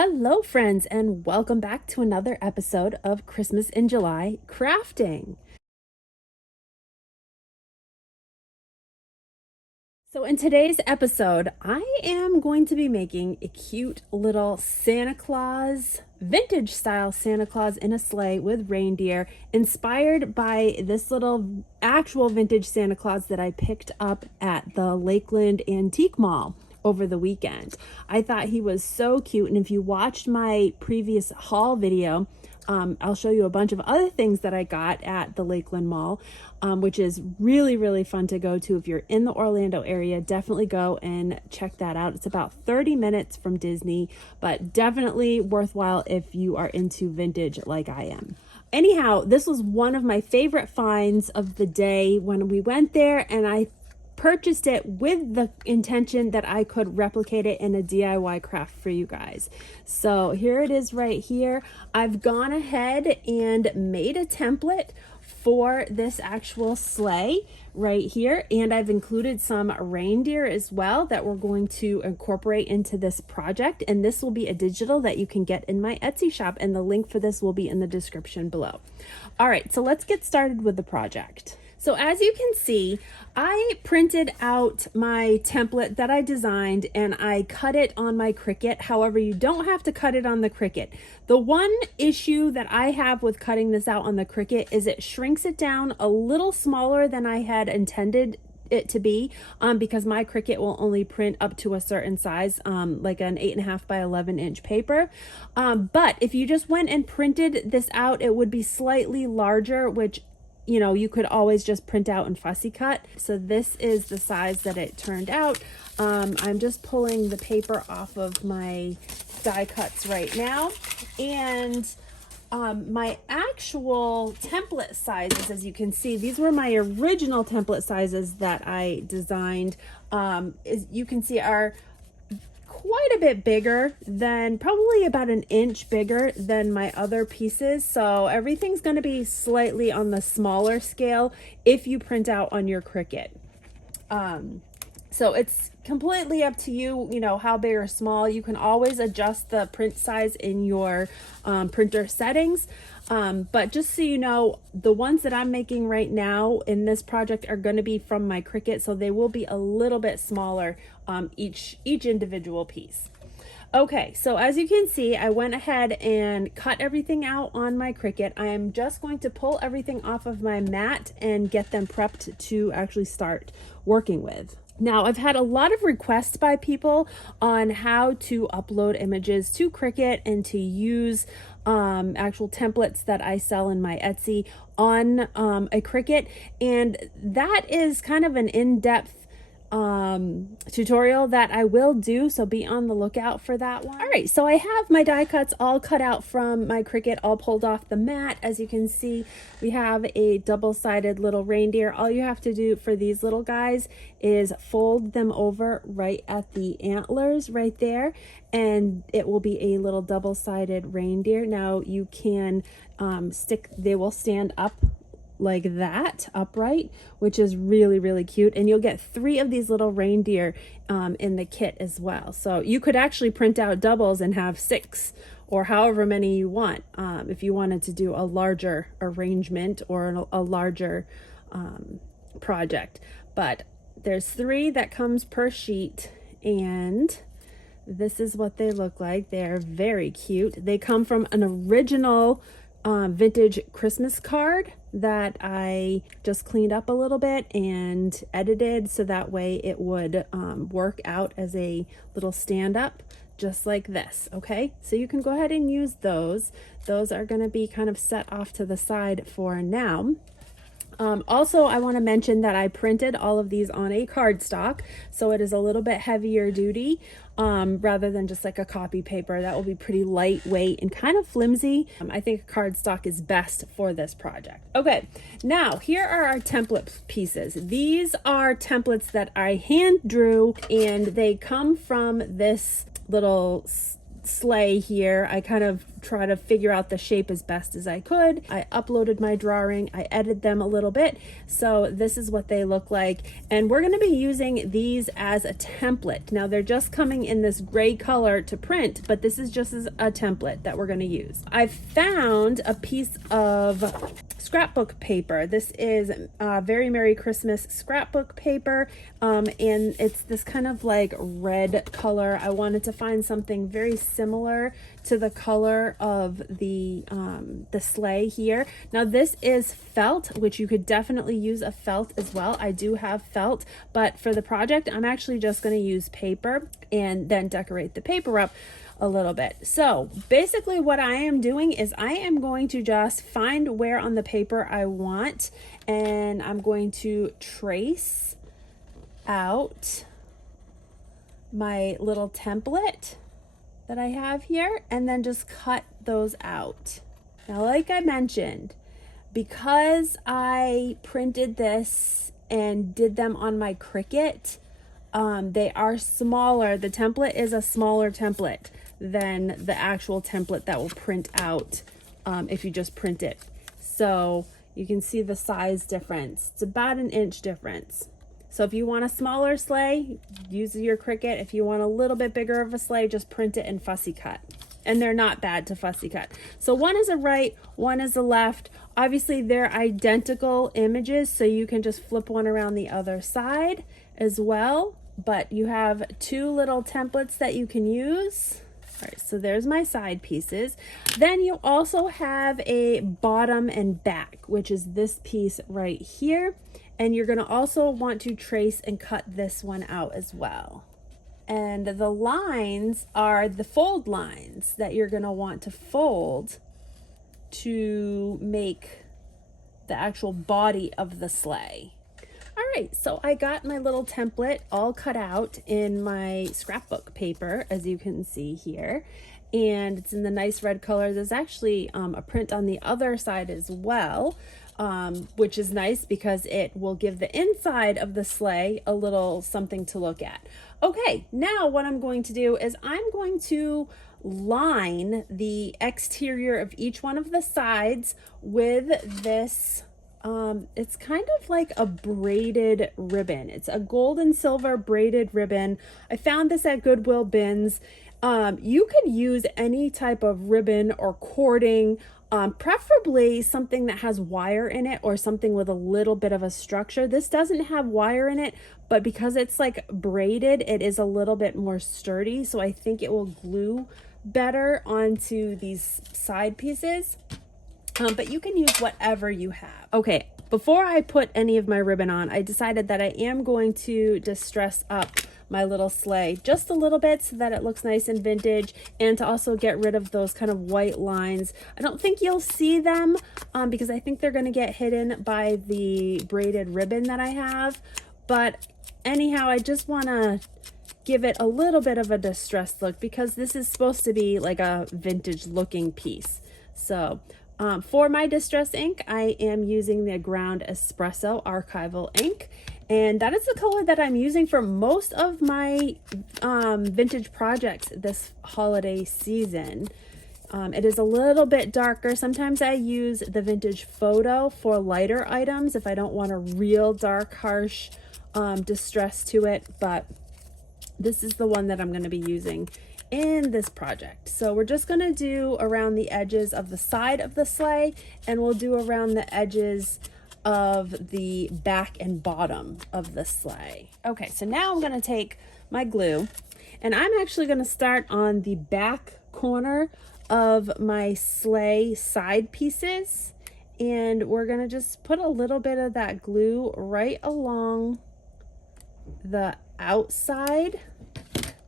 Hello, friends, and welcome back to another episode of Christmas in July Crafting. So in today's episode, I am going to be making a cute little Santa Claus, vintage style Santa Claus in a sleigh with reindeer, inspired by this little actual vintage Santa Claus that I picked up at the Lakeland Antique Mall over the weekend. I thought he was so cute, and if you watched my previous haul video, I'll show you a bunch of other things that I got at the Lakeland Mall, which is really fun to go to. If you're in the Orlando area, definitely go and check that out. It's about 30 minutes from Disney, but definitely worthwhile if you are into vintage like I am. Anyhow, this was one of my favorite finds of the day when we went there, and I purchased it with the intention that I could replicate it in a DIY craft for you guys. So here it is right here. I've gone ahead and made a template for this actual sleigh right here, and I've included some reindeer as well that we're going to incorporate into this project, and this will be a digital that you can get in my Etsy shop, and the link for this will be in the description below. All right, so let's get started with the project. So as you can see, I printed out my template that I designed and I cut it on my Cricut. However, you don't have to cut it on the Cricut. The one issue that I have with cutting this out on the Cricut is it shrinks it down a little smaller than I had intended it to be, because my Cricut will only print up to a certain size, like an 8.5 by 11 inch paper. But if you just went and printed this out, it would be slightly larger, which you could always just print out and fussy cut. So this is the size that it turned out. I'm just pulling the paper off of my die cuts right now. And my actual template sizes, as you can see, these were my original template sizes that I designed. As you can see, are quite a bit bigger than, probably about an inch bigger than my other pieces. So everything's going to be slightly on the smaller scale if you print out on your Cricut. So it's completely up to you, how big or small. You can always adjust the print size in your printer settings. But just so you know, the ones that I'm making right now in this project are going to be from my Cricut, so they will be a little bit smaller, each individual piece. Okay, so as you can see, I went ahead and cut everything out on my Cricut. I am just going to pull everything off of my mat and get them prepped to actually start working with. Now, I've had a lot of requests by people on how to upload images to Cricut and to use actual templates that I sell in my Etsy on a Cricut, and that is kind of an in-depth tutorial that I will do, so be on the lookout for that one. All right, so I have my die cuts all cut out from my Cricut, all pulled off the mat. As you can see, we have a double-sided little reindeer. All you have to do for these little guys is fold them over right at the antlers right there, and it will be a little double-sided reindeer. Now you can they will stand up like that, upright, which is really cute, and you'll get 3 of these little reindeer in the kit as well. So you could actually print out doubles and have 6 or however many you want, if you wanted to do a larger arrangement or a larger project. But there's 3 that comes per sheet, and this is what they look like. They're very cute. They come from an original vintage Christmas card that I just cleaned up a little bit and edited so that way it would work out as a little stand-up, just like this. Okay, so you can go ahead and use those. Those are going to be kind of set off to the side for now. Also, I want to mention that I printed all of these on a cardstock, so it is a little bit heavier duty rather than just like a copy paper. That will be pretty lightweight and kind of flimsy. I think cardstock is best for this project. Okay, now here are our template pieces. These are templates that I hand drew, and they come from this little sleigh here. I kind of try to figure out the shape as best as I could. I uploaded my drawing, I edited them a little bit, so this is what they look like. And we're going to be using these as a template. Now they're just coming in this gray color to print, but this is just as a template that we're going to use. I found a piece of scrapbook paper. This is Very Merry Christmas scrapbook paper, and it's this kind of like red color. I wanted to find something very similar to the color of the sleigh here. Now this is felt, which you could definitely use a felt as well. I do have felt, but for the project I'm actually just going to use paper and then decorate the paper up a little bit. So basically what I am doing is I am going to just find where on the paper I want, and I'm going to trace out my little template that I have here and then just cut those out. Now, like I mentioned, because I printed this and did them on my Cricut, they are smaller. The template is a smaller template than the actual template that will print out if you just print it. So you can see the size difference. It's about an inch difference. So if you want a smaller sleigh, use your Cricut. If you want a little bit bigger of a sleigh, just print it and fussy cut. And they're not bad to fussy cut. So one is a right, one is a left. Obviously they're identical images, so you can just flip one around the other side as well. But you have two little templates that you can use. All right, so there's my side pieces. Then you also have a bottom and back, which is this piece right here. And you're gonna also want to trace and cut this one out as well. And the lines are the fold lines that you're gonna want to fold to make the actual body of the sleigh. All right, so I got my little template all cut out in my scrapbook paper, as you can see here. And it's in the nice red color. There's actually a print on the other side as well, which is nice because it will give the inside of the sleigh a little something to look at. Okay, now what I'm going to do is I'm going to line the exterior of each one of the sides with this it's kind of like a braided ribbon. It's a gold and silver braided ribbon. I found this at Goodwill bins. You could use any type of ribbon or cording, preferably something that has wire in it or something with a little bit of a structure. This doesn't have wire in it, but because it's like braided, it is a little bit more sturdy. So I think it will glue better onto these side pieces. But you can use whatever you have. Okay, before I put any of my ribbon on, I decided that I am going to distress up my little sleigh just a little bit so that it looks nice and vintage, and to also get rid of those kind of white lines. I don't think you'll see them because I think they're going to get hidden by the braided ribbon that I have. But anyhow, I just want to give it a little bit of a distressed look because this is supposed to be like a vintage looking piece. So for my distress ink, I am using the Ground Espresso Archival ink, and that is the color that I'm using for most of my vintage projects this holiday season. It is a little bit darker. Sometimes I use the Vintage Photo for lighter items if I don't want a real dark, harsh distress to it, but this is the one that I'm going to be using in this project. So we're just going to do around the edges of the side of the sleigh, and we'll do around the edges of the back and bottom of the sleigh. Okay, so now I'm going to take my glue, and I'm actually going to start on the back corner of my sleigh side pieces, and we're going to just put a little bit of that glue right along the outside,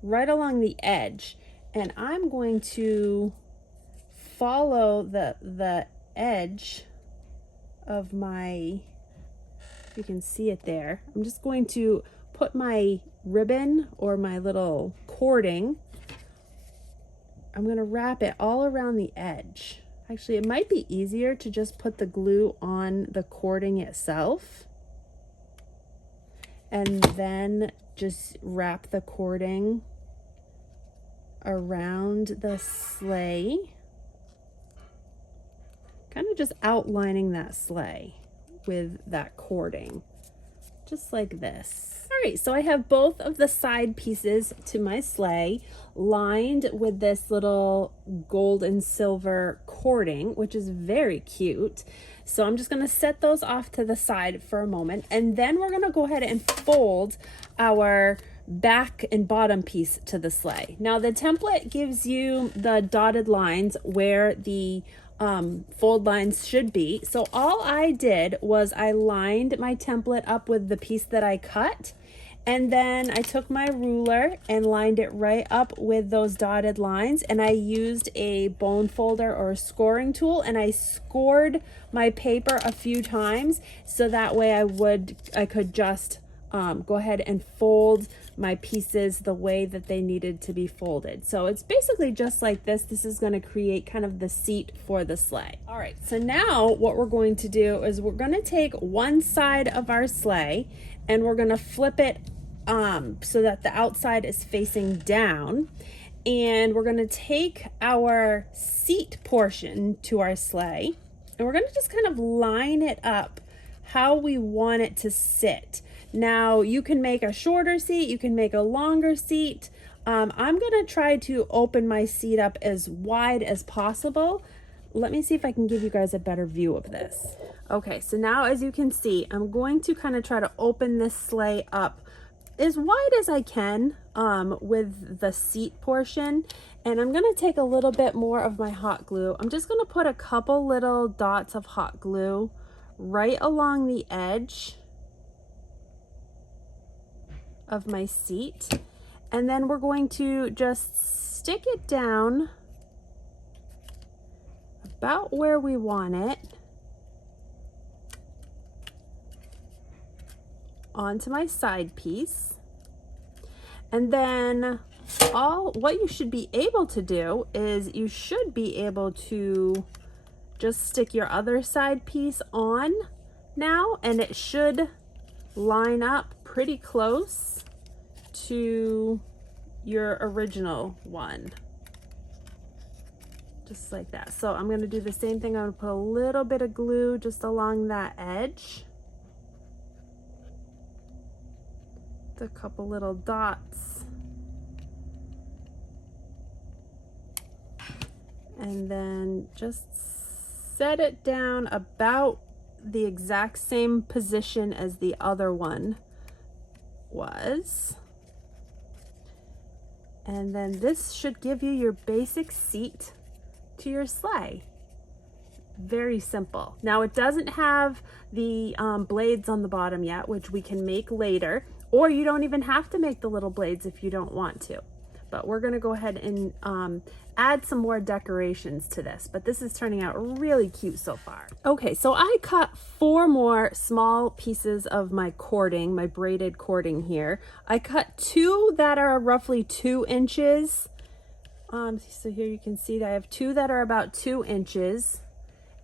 right along the edge, and I'm going to follow the edge of my, you can see it there. I'm just going to put my ribbon or my little cording, I'm going to wrap it all around the edge. Actually, it might be easier to just put the glue on the cording itself and then just wrap the cording around the sleigh, kind of just outlining that sleigh with that cording, just like this. All right, so I have both of the side pieces to my sleigh lined with this little gold and silver cording, which is very cute. So I'm just gonna set those off to the side for a moment, and then we're gonna go ahead and fold our back and bottom piece to the sleigh. Now the template gives you the dotted lines where the fold lines should be. So all I did was I lined my template up with the piece that I cut, and then I took my ruler and lined it right up with those dotted lines, and I used a bone folder or a scoring tool, and I scored my paper a few times so that way I could just go ahead and fold my pieces the way that they needed to be folded. So it's basically just like this. This is going to create kind of the seat for the sleigh. All right, so now what we're going to do is we're going to take one side of our sleigh and we're going to flip it so that the outside is facing down. And we're going to take our seat portion to our sleigh and we're going to just kind of line it up how we want it to sit. Now you can make a shorter seat, you can make a longer seat. I'm gonna try to open my seat up as wide as possible. Let me see if I can give you guys a better view of this. Okay, so now as you can see, I'm going to kind of try to open this sleigh up as wide as I can with the seat portion. And I'm gonna take a little bit more of my hot glue. I'm just gonna put a couple little dots of hot glue right along the edge of my seat, and then we're going to just stick it down about where we want it onto my side piece. And then what you should be able to do is you should be able to just stick your other side piece on now, and it should line up pretty close to your original one, just like that. So I'm going to do the same thing. I'm going to put a little bit of glue just along that edge, a couple little dots, and then just set it down about the exact same position as the other one was. And then this should give you your basic seat to your sleigh. Very simple. Now it doesn't have the blades on the bottom yet, which we can make later, or you don't even have to make the little blades if you don't want to. But we're gonna go ahead and add some more decorations to this, but this is turning out really cute so far. Okay, so I cut 4 more small pieces of my cording, my braided cording here. I cut 2 that are roughly 2 inches. So here you can see that I have 2 that are about 2 inches.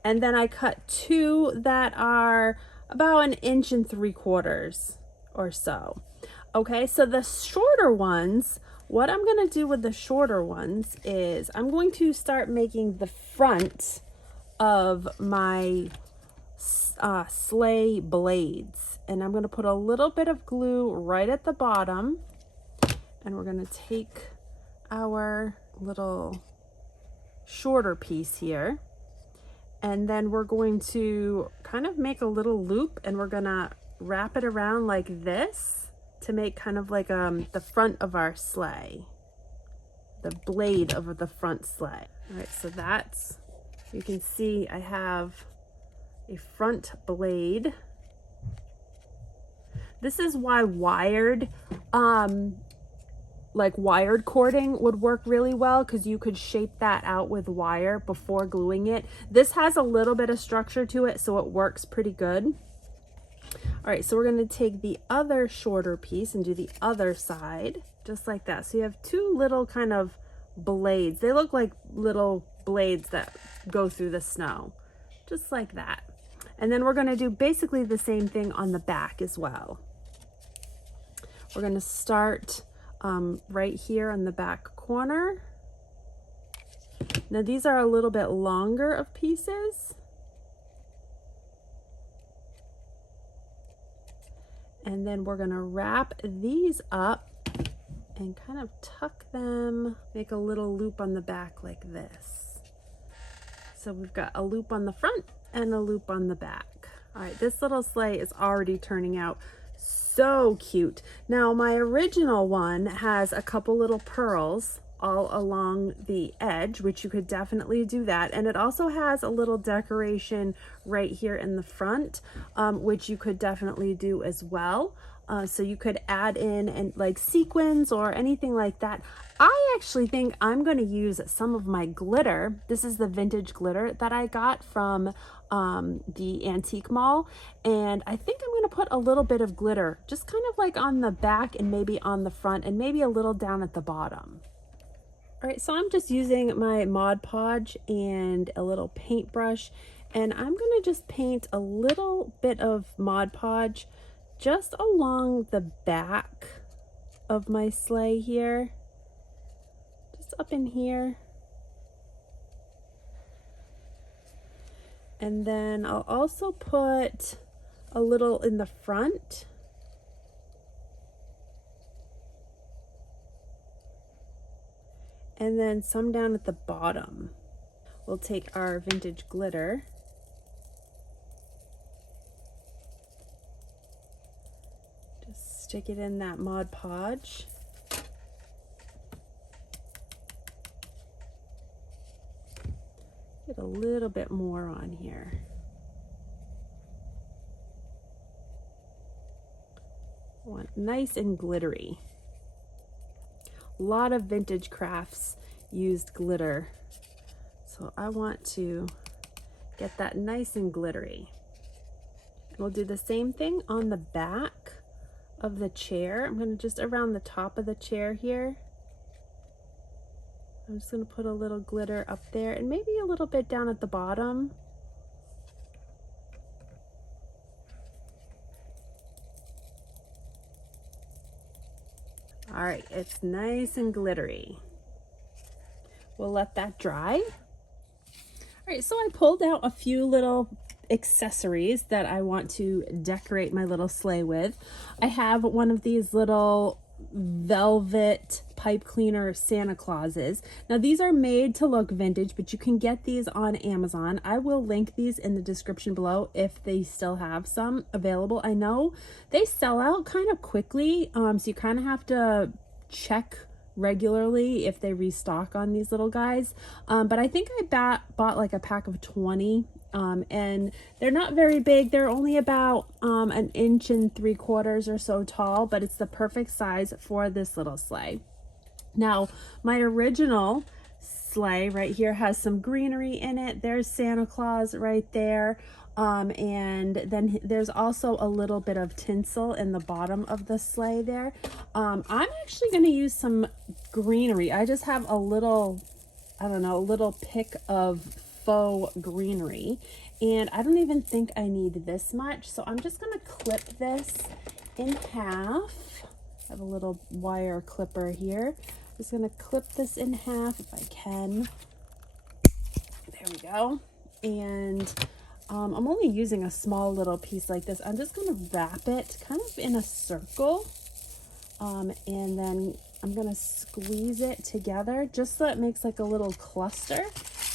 And then I cut 2 that are about 1.75 inches or so. Okay, so the shorter ones, what I'm going to do with the shorter ones is I'm going to start making the front of my sleigh blades. And I'm going to put a little bit of glue right at the bottom. And we're going to take our little shorter piece here. And then we're going to kind of make a little loop, and we're going to wrap it around like this to make kind of like the front of our sleigh, the blade of the front sleigh. All right, so that's, you can see I have a front blade. This is why wired cording would work really well, because you could shape that out with wire before gluing it. This has a little bit of structure to it, so it works pretty good. All right, so we're going to take the other shorter piece and do the other side, just like that. So you have 2 little kind of blades. They look like little blades that go through the snow, just like that. And then we're going to do basically the same thing on the back as well. We're going to start right here on the back corner. Now these are a little bit longer of pieces. And then we're gonna wrap these up and kind of tuck them, make a little loop on the back like this. So we've got a loop on the front and a loop on the back. All right, this little sleigh is already turning out so cute. Now my original one has a couple little pearls all along the edge, which you could definitely do that. And it also has a little decoration right here in the front, which you could definitely do as well. So you could add in and like sequins or anything like that. I actually think I'm going to use some of my glitter. This is the vintage glitter that I got from the antique mall, and I think I'm going to put a little bit of glitter just kind of like on the back and maybe on the front and maybe a little down at the bottom. All right, so I'm just using my Mod Podge and a little paintbrush, and I'm going to just paint a little bit of Mod Podge just along the back of my sleigh here, just up in here. And then I'll also put a little in the front. And then some down at the bottom. We'll take our vintage glitter. Just stick it in that Mod Podge. Get a little bit more on here. I want nice and glittery. A lot of vintage crafts used glitter, so I want to get that nice and glittery. And we'll do the same thing on the back of the chair. I'm going to just around the top of the chair here. I'm just going to put a little glitter up there and maybe a little bit down at the bottom. All right, it's nice and glittery. We'll let that dry. All right, so I pulled out a few little accessories that I want to decorate my little sleigh with. I have one of these little velvet pipe cleaner Santa Clauses. Now these are made to look vintage, but you can get these on Amazon. I will link these in the description below if they still have some available. I know they sell out kind of quickly, so you kind of have to check regularly if they restock on these little guys. But I think I bought like a pack of 20. And they're not very big. They're only about 1 3/4 inches or so tall, but it's the perfect size for this little sleigh. Now, my original sleigh right here has some greenery in it. There's Santa Claus right there. And then there's also a little bit of tinsel in the bottom of the sleigh there. I'm actually going to use some greenery. I just have a little, I don't know, a little pick of faux greenery, and I don't even think I need this much, so I'm just going to clip this in half. I have a little wire clipper here. Just going to clip this in half if I can. There we go. And I'm only using a small little piece like this. I'm just going to wrap it kind of in a circle, and then I'm going to squeeze it together just so it makes like a little cluster.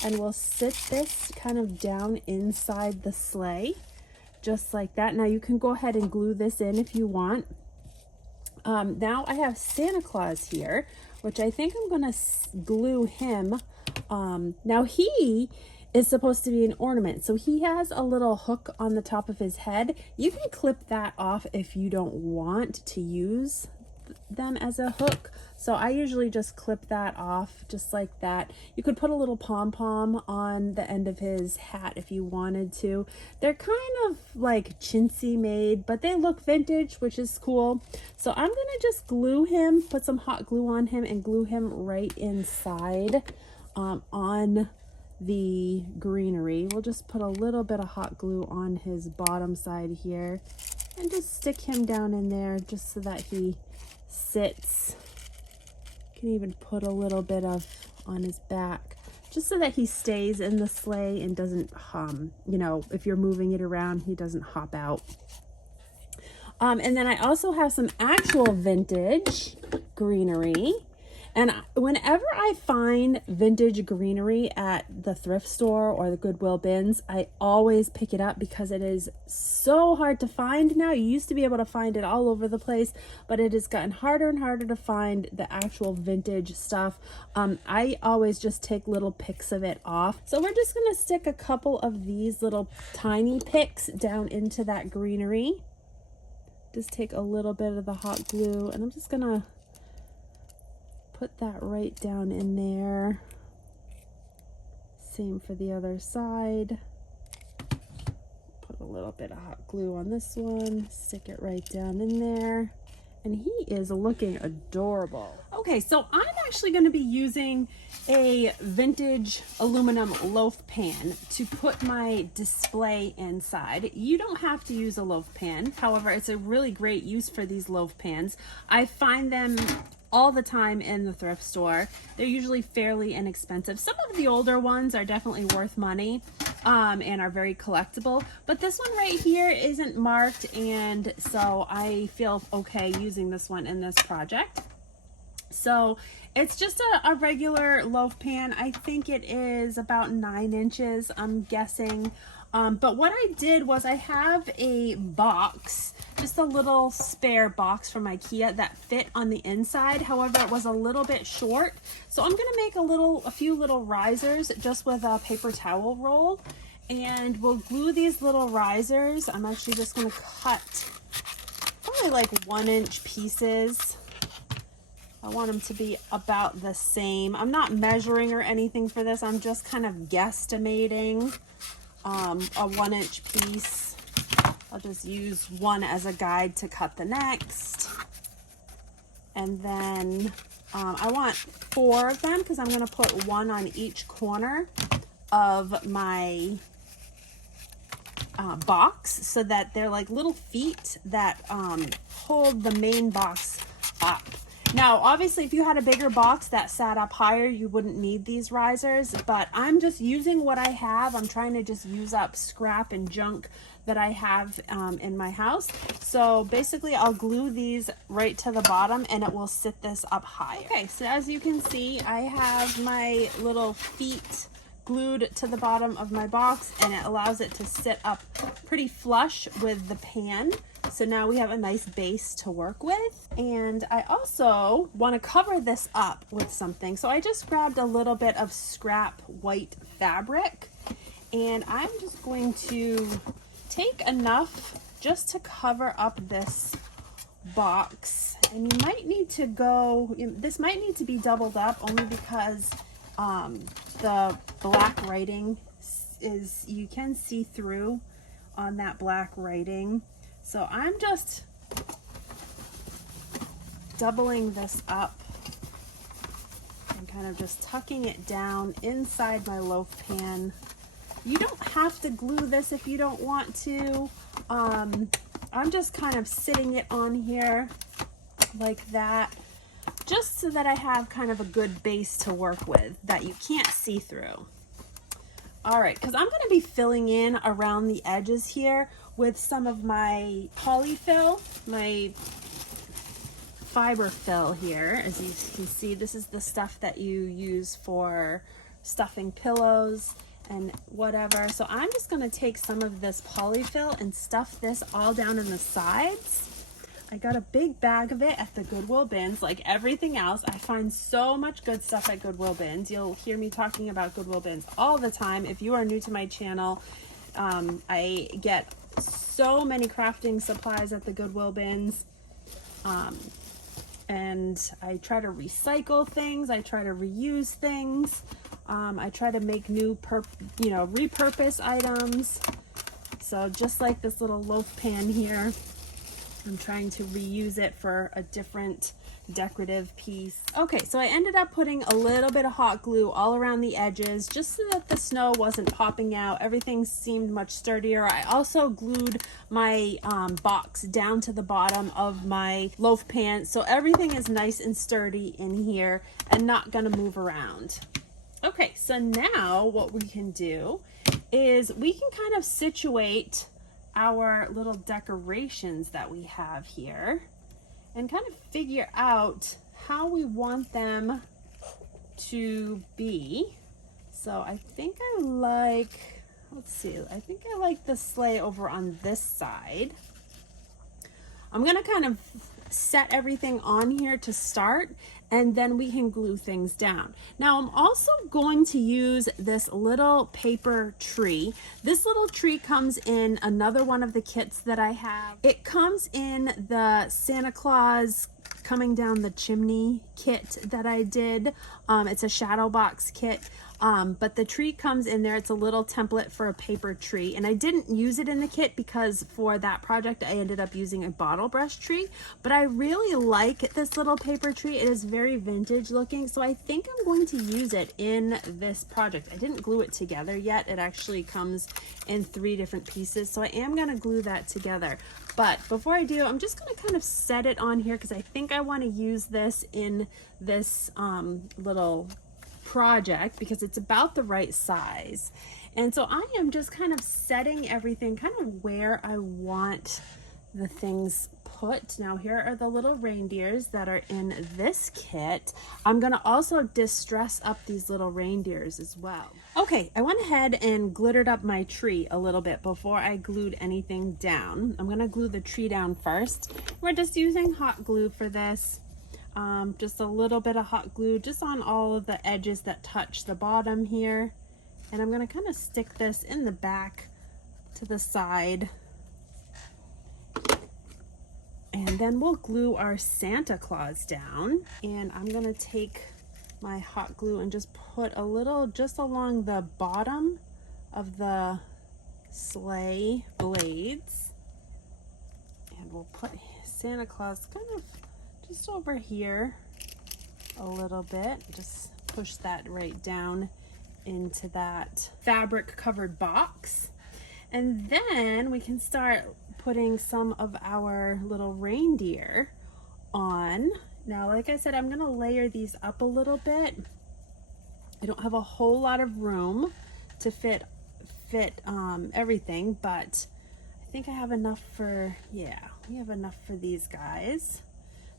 And we'll sit this kind of down inside the sleigh, just like that. Now you can go ahead and glue this in if you want. Now I have Santa Claus here, which I think I'm gonna glue him. Now he is supposed to be an ornament, so he has a little hook on the top of his head. You can clip that off if you don't want to use them as a hook. So I usually just clip that off just like that. You could put a little pom-pom on the end of his hat if you wanted to. They're kind of like chintzy made, but they look vintage, which is cool. So I'm gonna just glue him, put some hot glue on him and glue him right inside on the greenery. We'll just put a little bit of hot glue on his bottom side here and just stick him down in there just so that he sits. Can even put a little bit of on his back just so that he stays in the sleigh and doesn't, you know, if you're moving it around, he doesn't hop out. And then I also have some actual vintage greenery. And whenever I find vintage greenery at the thrift store or the Goodwill bins, I always pick it up because it is so hard to find now. You used to be able to find it all over the place, but it has gotten harder and harder to find the actual vintage stuff. I always just take little picks of it off. So we're just going to stick a couple of these little tiny picks down into that greenery. Just take a little bit of the hot glue, and I'm just going to put that right down in there. Same for the other side. Put a little bit of hot glue on this one, stick it right down in there. And he is looking adorable. Okay, so I'm actually going to be using a vintage aluminum loaf pan to put my display inside. You don't have to use a loaf pan. However, it's a really great use for these loaf pans. I find them all the time in the thrift store. They're usually fairly inexpensive. Some of the older ones are definitely worth money and are very collectible, but this one right here isn't marked, and so I feel okay using this one in this project. So it's just a regular loaf pan. I think it is about 9 inches, I'm guessing. But what I did was I have a box, just a little spare box from IKEA that fit on the inside. However, it was a little bit short. So I'm gonna make a few little risers just with a paper towel roll. And we'll glue these little risers. I'm actually just gonna cut probably like 1-inch pieces. I want them to be about the same. I'm not measuring or anything for this. I'm just kind of guesstimating a 1-inch piece. I'll just use one as a guide to cut the next. And then I want 4 of them because I'm going to put one on each corner of my box so that they're like little feet that hold the main box up. Now, obviously, if you had a bigger box that sat up higher, you wouldn't need these risers, but I'm just using what I have. I'm trying to just use up scrap and junk that I have in my house. So basically, I'll glue these right to the bottom and it will sit this up high. Okay, so as you can see, I have my little feet glued to the bottom of my box, and it allows it to sit up pretty flush with the pan. So now we have a nice base to work with. And I also want to cover this up with something. So I just grabbed a little bit of scrap white fabric, and I'm just going to take enough just to cover up this box. And you might need to go, this might need to be doubled up only because the black writing is, you can see through on that black writing. So I'm just doubling this up and kind of just tucking it down inside my loaf pan. You don't have to glue this if you don't want to. I'm just kind of sitting it on here like that, just so that I have kind of a good base to work with that you can't see through. All right, because I'm going to be filling in around the edges here with some of my polyfill, my fiber fill here. As you can see, this is the stuff that you use for stuffing pillows and whatever. So I'm just going to take some of this polyfill and stuff this all down in the sides. I got a big bag of it at the Goodwill bins. Like everything else, I find so much good stuff at Goodwill bins. You'll hear me talking about Goodwill bins all the time. If you are new to my channel, I get so many crafting supplies at the Goodwill bins. And I try to recycle things. I try to reuse things. I try to make new, repurpose items. So just like this little loaf pan here, I'm trying to reuse it for a different decorative piece. Okay, so I ended up putting a little bit of hot glue all around the edges just so that the snow wasn't popping out. Everything seemed much sturdier. I also glued my box down to the bottom of my loaf pan, so everything is nice and sturdy in here and not gonna move around. Okay, so now what we can do is we can kind of situate our little decorations that we have here and kind of figure out how we want them to be. So I think I like, let's see, I think I like the sleigh over on this side. I'm gonna kind of set everything on here to start, and then we can glue things down. Now I'm also going to use this little paper tree. This little tree comes in another one of the kits that I have. It comes in the Santa Claus coming down the chimney kit that I did. It's a shadow box kit. But the tree comes in there. It's a little template for a paper tree, and I didn't use it in the kit because for that project I ended up using a bottle brush tree, but I really like this little paper tree. It is very vintage looking, so I think I'm going to use it in this project. I didn't glue it together yet. It actually comes in 3 different pieces, so I am going to glue that together. But before I do, I'm just going to kind of set it on here because I think I want to use this in this little project because it's about the right size. And so I am just kind of setting everything kind of where I want the things put. Now here are the little reindeers that are in this kit. I'm going to also distress up these little reindeers as well. Okay, I went ahead and glittered up my tree a little bit before I glued anything down. I'm going to glue the tree down first. We're just using hot glue for this. Just a little bit of hot glue just on all of the edges that touch the bottom here. And I'm going to kind of stick this in the back to the side. And then we'll glue our Santa Claus down. And I'm going to take my hot glue and just put a little just along the bottom of the sleigh blades. And we'll put Santa Claus kind of just over here a little bit. Just push that right down into that fabric covered box. And then we can start putting some of our little reindeer on. Now, like I said, I'm going to layer these up a little bit. I don't have a whole lot of room to fit everything, but I think I have enough for, yeah, we have enough for these guys.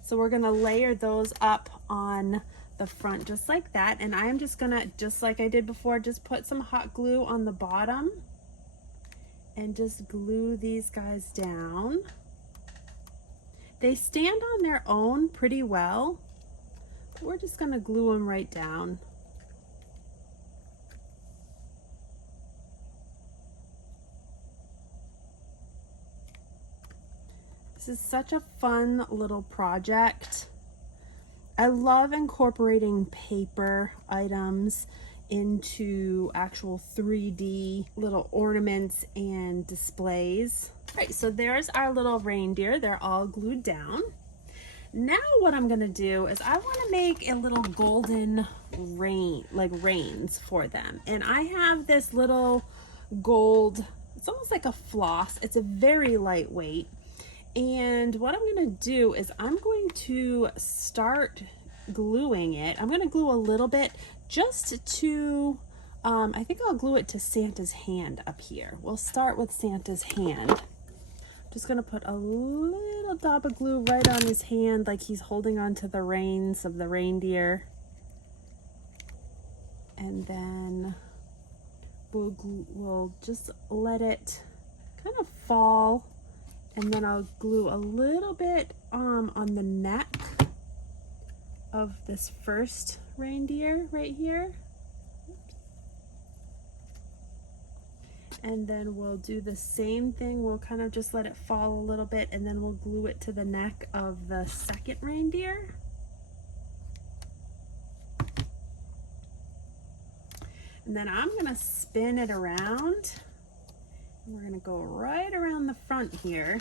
So we're going to layer those up on the front just like that. And I'm just going to, just like I did before, just put some hot glue on the bottom and just glue these guys down. They stand on their own pretty well, but we're just going to glue them right down. This is such a fun little project. I love incorporating paper items into actual 3D little ornaments and displays. All right, so there's our little reindeer. They're all glued down. Now what I'm gonna do is I wanna make a little golden reins for them. And I have this little gold, it's almost like a floss. It's a very lightweight. And what I'm going to do is I'm going to start gluing it. I'm going to glue a little bit just to, I think I'll glue it to Santa's hand up here. We'll start with Santa's hand. Just going to put a little dab of glue right on his hand like he's holding onto the reins of the reindeer. And then we'll just let it kind of fall. And then I'll glue a little bit on the neck of this first reindeer right here. And then we'll do the same thing. We'll kind of just let it fall a little bit, and then we'll glue it to the neck of the second reindeer. And then I'm gonna spin it around. We're going to go right around the front here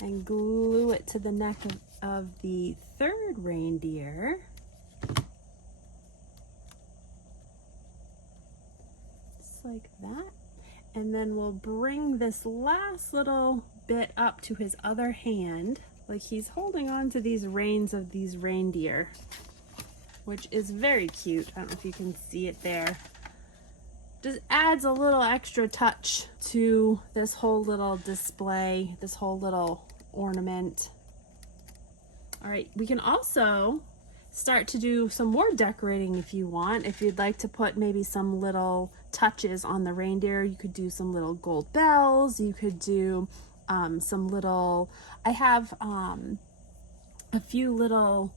and glue it to the neck of the third reindeer. Just like that. And then we'll bring this last little bit up to his other hand, like he's holding on to these reins of these reindeer. which is very cute. I don't know if you can see it there. Just adds a little extra touch to this whole little display, this whole little ornament. All right, we can also start to do some more decorating if you want. If you'd like to put maybe some little touches on the reindeer, you could do some little gold bells. You could do some little, I have a few little,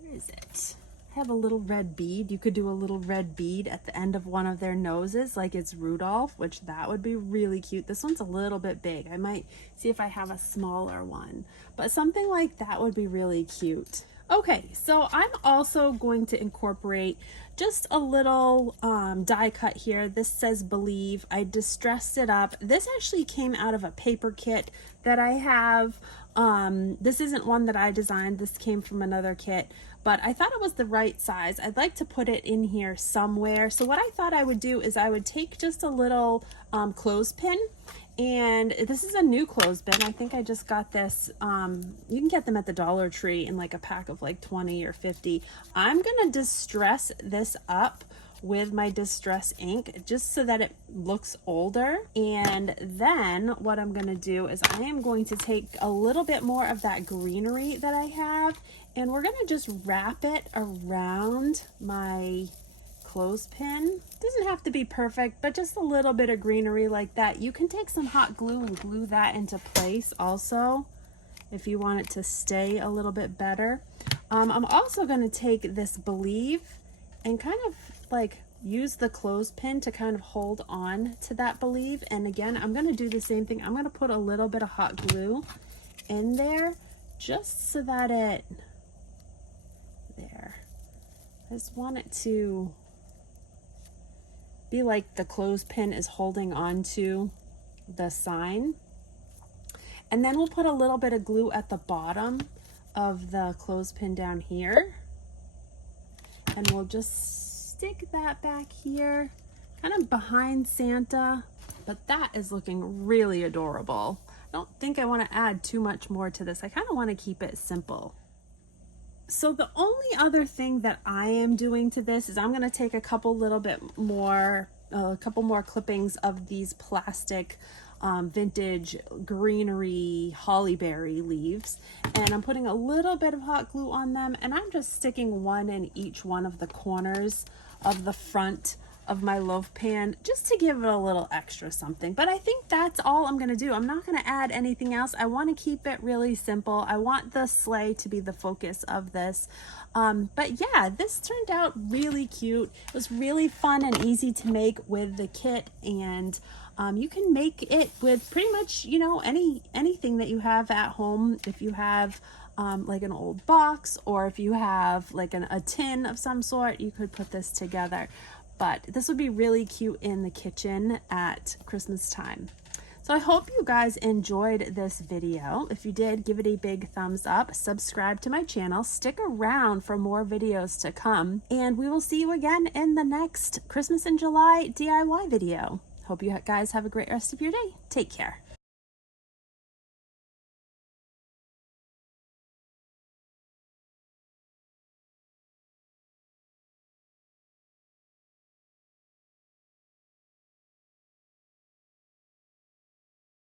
where is it? I have a little red bead. You could do a little red bead at the end of one of their noses like it's Rudolph, which that would be really cute. This one's a little bit big. I might see if I have a smaller one, but something like that would be really cute. Okay, so I'm also going to incorporate just a little die cut here. This says Believe. I distressed it up. This actually came out of a paper kit that I have. This isn't one that I designed. This came from another kit, but I thought it was the right size. I'd like to put it in here somewhere. So what I thought I would do is I would take just a little clothespin. And this is a new clothespin. I think I just got this. You can get them at the Dollar Tree in like a pack of like 20 or 50. I'm gonna distress this up with my distress ink just so that it looks older. And then what I'm gonna do is I am going to take a little bit more of that greenery that I have, and we're gonna just wrap it around my clothespin. Doesn't have to be perfect, but just a little bit of greenery like that. You can take some hot glue and glue that into place also if you want it to stay a little bit better. I'm also going to take this Believe and kind of like use the clothespin to kind of hold on to that Believe. And again, I'm going to do the same thing. I'm going to put a little bit of hot glue in there just so that it, there. I just want it to be like the clothespin is holding on to the sign. And then we'll put a little bit of glue at the bottom of the clothespin down here. And we'll just stick that back here, kind of behind Santa. But that is looking really adorable. I don't think I want to add too much more to this. I kind of want to keep it simple. So the only other thing that I am doing to this is I'm going to take a couple more clippings of these plastic vintage greenery hollyberry leaves, and I'm putting a little bit of hot glue on them, and I'm just sticking one in each one of the corners of the front of my loaf pan just to give it a little extra something. But I think that's all I'm gonna do. I'm not gonna add anything else. I want to keep it really simple. I want the sleigh to be the focus of this. But yeah, this turned out really cute. It was really fun and easy to make with the kit, and you can make it with pretty much, you know, anything that you have at home. If you have like an old box, or if you have like a tin of some sort, you could put this together. But this would be really cute in the kitchen at Christmas time. So I hope you guys enjoyed this video. If you did, give it a big thumbs up, subscribe to my channel, stick around for more videos to come, and we will see you again in the next Christmas in July DIY video. Hope you guys have a great rest of your day. Take care.